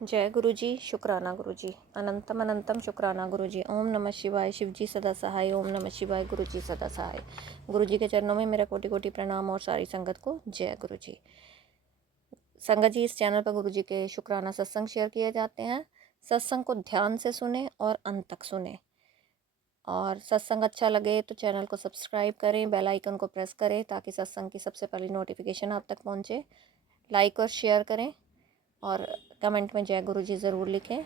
जय गुरु जी, शुक्राना गुरु जी, अनंतम अनंतम शुक्राना गुरु जी। ओम नमः शिवाय, शिव जी सदा सहाय। ओम नमः शिवाय, गुरु जी सदा सहाय। गुरु जी के चरणों में मेरा कोटि कोटि प्रणाम और सारी संगत को जय गुरु जी। संगत जी, इस चैनल पर गुरु जी के शुक्राना सत्संग शेयर किए जाते हैं। सत्संग को ध्यान से सुने और अंत तक सुने, और सत्संग अच्छा लगे तो चैनल को सब्सक्राइब करें, बेल आइकन को प्रेस करें ताकि सत्संग की सबसे पहली नोटिफिकेशन आप तक पहुंचे। लाइक और शेयर करें और कमेंट में जय गुरु जी ज़रूर लिखें।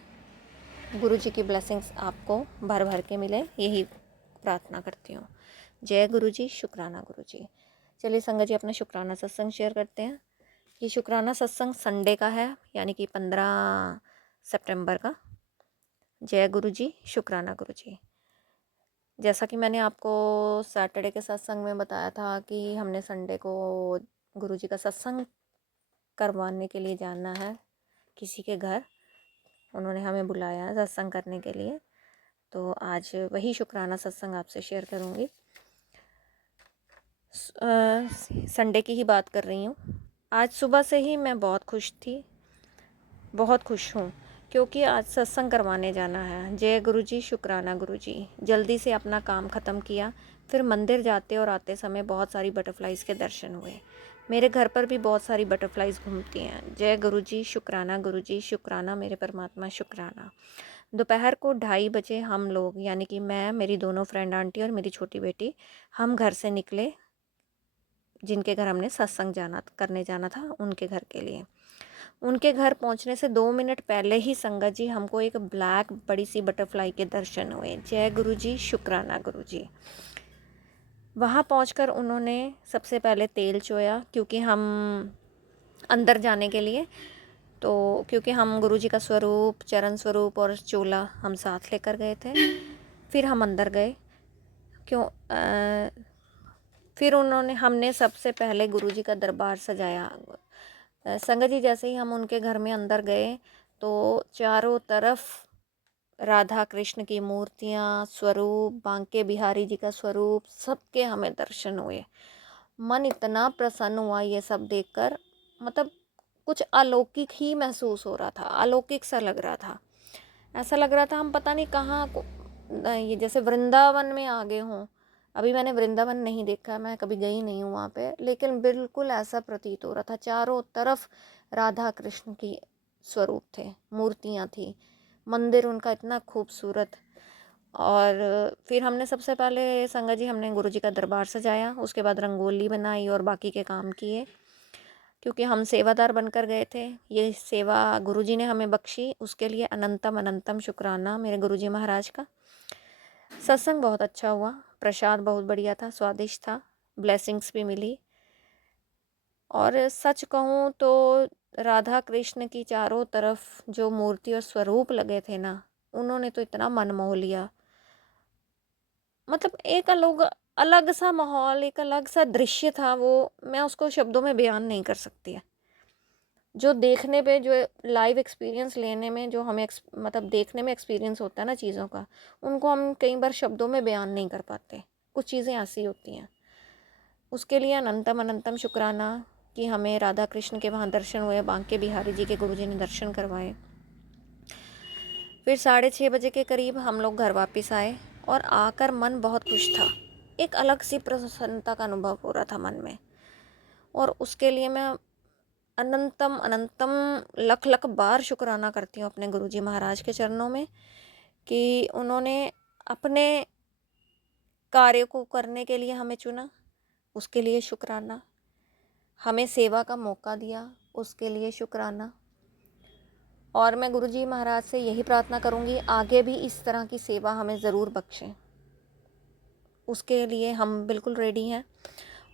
गुरु जी की ब्लेसिंग्स आपको भर भर के मिले, यही प्रार्थना करती हूँ। जय गुरु जी, शुक्राना गुरु जी। चलिए संगत जी, अपना शुक्राना सत्संग शेयर करते हैं। ये शुक्राना सत्संग संडे का है, यानी कि 15 सितंबर का। जय गुरु जी, शुक्राना गुरु जी। जैसा कि मैंने आपको सैटरडे के सत्संग में बताया था कि हमने संडे को गुरु जी का सत्संग करवाने के लिए जाना है किसी के घर। उन्होंने हमें बुलाया है सत्संग करने के लिए, तो आज वही शुक्राना सत्संग आपसे शेयर करूँगी। संडे की ही बात कर रही हूँ। आज सुबह से ही मैं बहुत खुश थी, बहुत खुश हूँ, क्योंकि आज सत्संग करवाने जाना है। जय गुरु जी, शुक्राना गुरु जी। जल्दी से अपना काम ख़त्म किया, फिर मंदिर जाते और आते समय बहुत सारी बटरफ्लाइज़ के दर्शन हुए। मेरे घर पर भी बहुत सारी बटरफ्लाइज़ घूमती हैं। जय गुरु जी, शुक्राना गुरु जी, शुक्राना मेरे परमात्मा, शुक्राना। दोपहर को 2:30 बजे हम लोग, यानी कि मैं, मेरी दोनों फ्रेंड आंटी और मेरी छोटी बेटी, हम घर से निकले, जिनके घर हमने सत्संग करने जाना था उनके घर के लिए। उनके घर पहुंचने से 2 मिनट पहले ही संगत जी हमको एक ब्लैक बड़ी सी बटरफ्लाई के दर्शन हुए। जय गुरु जी, शुक्राना गुरु जी। वहाँ पहुंचकर उन्होंने सबसे पहले तेल चोया, क्योंकि हम अंदर जाने के लिए, तो क्योंकि हम गुरु जी का स्वरूप, चरण स्वरूप और चोला हम साथ लेकर गए थे। फिर हम अंदर गए, फिर हमने सबसे पहले गुरु जी का दरबार सजाया। संगत जी, जैसे ही हम उनके घर में अंदर गए तो चारों तरफ राधा कृष्ण की मूर्तियाँ, स्वरूप, बांके बिहारी जी का स्वरूप, सबके हमें दर्शन हुए। मन इतना प्रसन्न हुआ ये सब देखकर, मतलब कुछ अलौकिक ही महसूस हो रहा था, अलौकिक सा लग रहा था। ऐसा लग रहा था हम पता नहीं कहाँ ये जैसे वृंदावन में आ गए हों। अभी मैंने वृंदावन नहीं देखा, मैं कभी गई नहीं हूँ वहाँ पे, लेकिन बिल्कुल ऐसा प्रतीत हो रहा था। चारों तरफ राधा कृष्ण की स्वरूप थे, मूर्तियाँ थी, मंदिर उनका इतना खूबसूरत। और फिर हमने सबसे पहले संगत जी, हमने गुरु जी का दरबार सजाया, उसके बाद रंगोली बनाई और बाकी के काम किए, क्योंकि हम सेवादार बनकर गए थे। ये सेवा गुरु जी ने हमें बख्शी, उसके लिए अनंतम अनंतम शुक्राना मेरे गुरु जी महाराज का। सत्संग बहुत अच्छा हुआ, प्रसाद बहुत बढ़िया था, स्वादिष्ट था, ब्लेसिंग्स भी मिली। और सच कहूँ तो राधा कृष्ण की चारों तरफ जो मूर्ति और स्वरूप लगे थे ना, उन्होंने तो इतना मन मोह लिया। मतलब एक अलग सा माहौल, एक अलग सा दृश्य था वो, मैं उसको शब्दों में बयान नहीं कर सकती है। जो देखने पे, जो लाइव एक्सपीरियंस लेने में, जो हमें मतलब देखने में एक्सपीरियंस होता है ना चीज़ों का, उनको हम कई बार शब्दों में बयान नहीं कर पाते। कुछ चीज़ें ऐसी होती हैं। उसके लिए अनंतम अनंतम शुक्राना कि हमें राधा कृष्ण के वहाँ दर्शन हुए, बांके बिहारी जी के गुरुजी ने दर्शन करवाए। फिर 6:30 बजे के करीब हम लोग घर वापस आए, और आकर मन बहुत खुश था। एक अलग सी प्रसन्नता का अनुभव हो रहा था मन में, और उसके लिए मैं अनंतम अनंतम लख लख बार शुक्राना करती हूँ अपने गुरुजी महाराज के चरणों में, कि उन्होंने अपने कार्य को करने के लिए हमें चुना, उसके लिए शुक्राना। हमें सेवा का मौका दिया, उसके लिए शुक्राना। और मैं गुरुजी महाराज से यही प्रार्थना करूँगी, आगे भी इस तरह की सेवा हमें ज़रूर बख्शें। उसके लिए हम बिल्कुल रेडी हैं।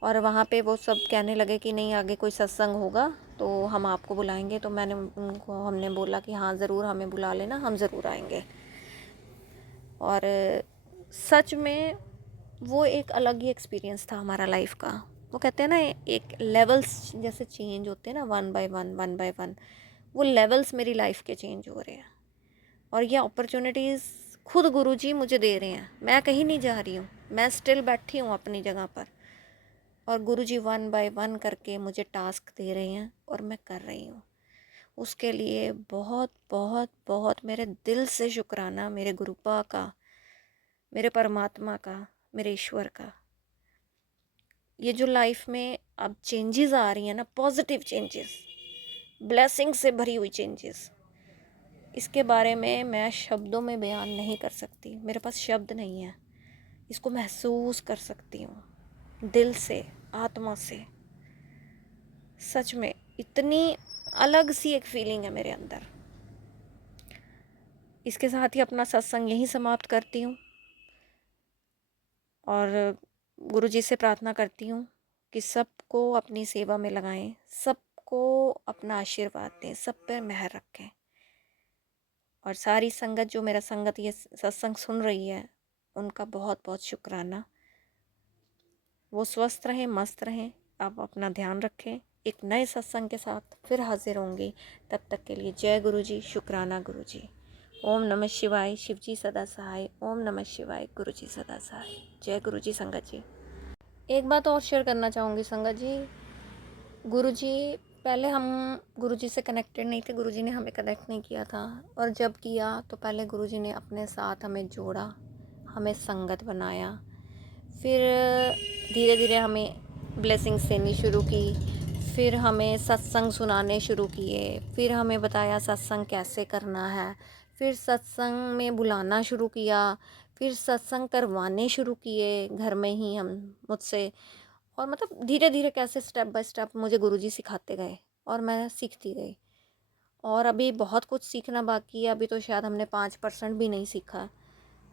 और वहाँ पे वो सब कहने लगे कि नहीं, आगे कोई सत्संग होगा तो हम आपको बुलाएंगे। तो हमने बोला कि हाँ ज़रूर, हमें बुला लेना, हम ज़रूर आएंगे। और सच में वो एक अलग ही एक्सपीरियंस था हमारा लाइफ का। वो कहते हैं ना, एक लेवल्स जैसे चेंज होते हैं ना, वन बाय वन, वो लेवल्स मेरी लाइफ के चेंज हो रहे हैं। और ये अपॉर्चुनिटीज़ खुद गुरुजी मुझे दे रहे हैं। मैं कहीं नहीं जा रही हूँ, मैं स्टिल बैठी हूँ अपनी जगह पर, और गुरुजी वन बाय वन करके मुझे टास्क दे रहे हैं और मैं कर रही हूँ। उसके लिए बहुत बहुत बहुत मेरे दिल से शुक्राना मेरे गुरुपा का, मेरे परमात्मा का, मेरे ईश्वर का। ये जो लाइफ में अब चेंजेस आ रही हैं ना, पॉजिटिव चेंजेस, ब्लेसिंग से भरी हुई चेंजेस, इसके बारे में मैं शब्दों में बयान नहीं कर सकती, मेरे पास शब्द नहीं है। इसको महसूस कर सकती हूँ दिल से, आत्मा से। सच में इतनी अलग सी एक फीलिंग है मेरे अंदर। इसके साथ ही अपना सत्संग यहीं समाप्त करती हूँ और गुरु जी से प्रार्थना करती हूँ कि सबको अपनी सेवा में लगाएं, सबको अपना आशीर्वाद दें, सब पर मेहर रखें। और सारी संगत जो मेरा संगत ये सत्संग सुन रही है, उनका बहुत बहुत शुक्राना। वो स्वस्थ रहें, मस्त रहें। आप अपना ध्यान रखें। एक नए सत्संग के साथ फिर हाजिर होंगी। तब तक के लिए जय गुरु जी, शुक्राना गुरु जी। ओम नमः शिवाय, शिव जी सदा सहाय। ओम नमः शिवाय, गुरु जी सदा सहाय। जय गुरु जी संगत जी। एक बात और शेयर करना चाहूँगी संगत जी। गुरु जी, पहले हम गुरु जी से कनेक्टेड नहीं थे, गुरु जी ने हमें कनेक्ट नहीं किया था। और जब किया तो पहले गुरु जी ने अपने साथ हमें जोड़ा, हमें संगत बनाया। फिर धीरे धीरे हमें ब्लेसिंग्स देनी शुरू की, फिर हमें सत्संग सुनाने शुरू किए, फिर हमें बताया सत्संग कैसे करना है, फिर सत्संग में बुलाना शुरू किया, फिर सत्संग करवाने शुरू किए घर में ही हम मुझसे। और मतलब धीरे धीरे कैसे स्टेप बाय स्टेप मुझे गुरुजी सिखाते गए और मैं सीखती गई। और अभी बहुत कुछ सीखना बाकी है। अभी तो शायद हमने 5% भी नहीं सीखा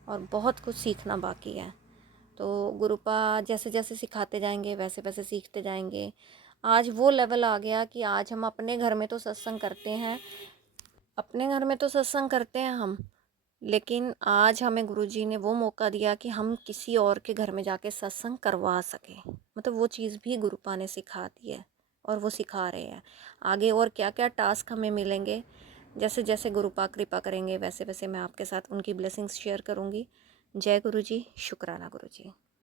और बहुत कुछ सीखना बाकी है। तो गुरुपा जैसे जैसे सिखाते जाएंगे वैसे वैसे सीखते जाएंगे। आज वो लेवल आ गया कि आज हम अपने घर में तो सत्संग करते हैं, हम, लेकिन आज हमें गुरुजी ने वो मौका दिया कि हम किसी और के घर में जाके सत्संग करवा सकें। मतलब वो चीज़ भी गुरुपा ने सिखा दी है और वो सिखा रहे हैं। आगे और क्या क्या टास्क हमें मिलेंगे, जैसे जैसे गुरुपा कृपा करेंगे वैसे वैसे मैं आपके साथ उनकी ब्लेसिंग्स शेयर करूँगी। जय गुरु जी, शुक्राना गुरु जी।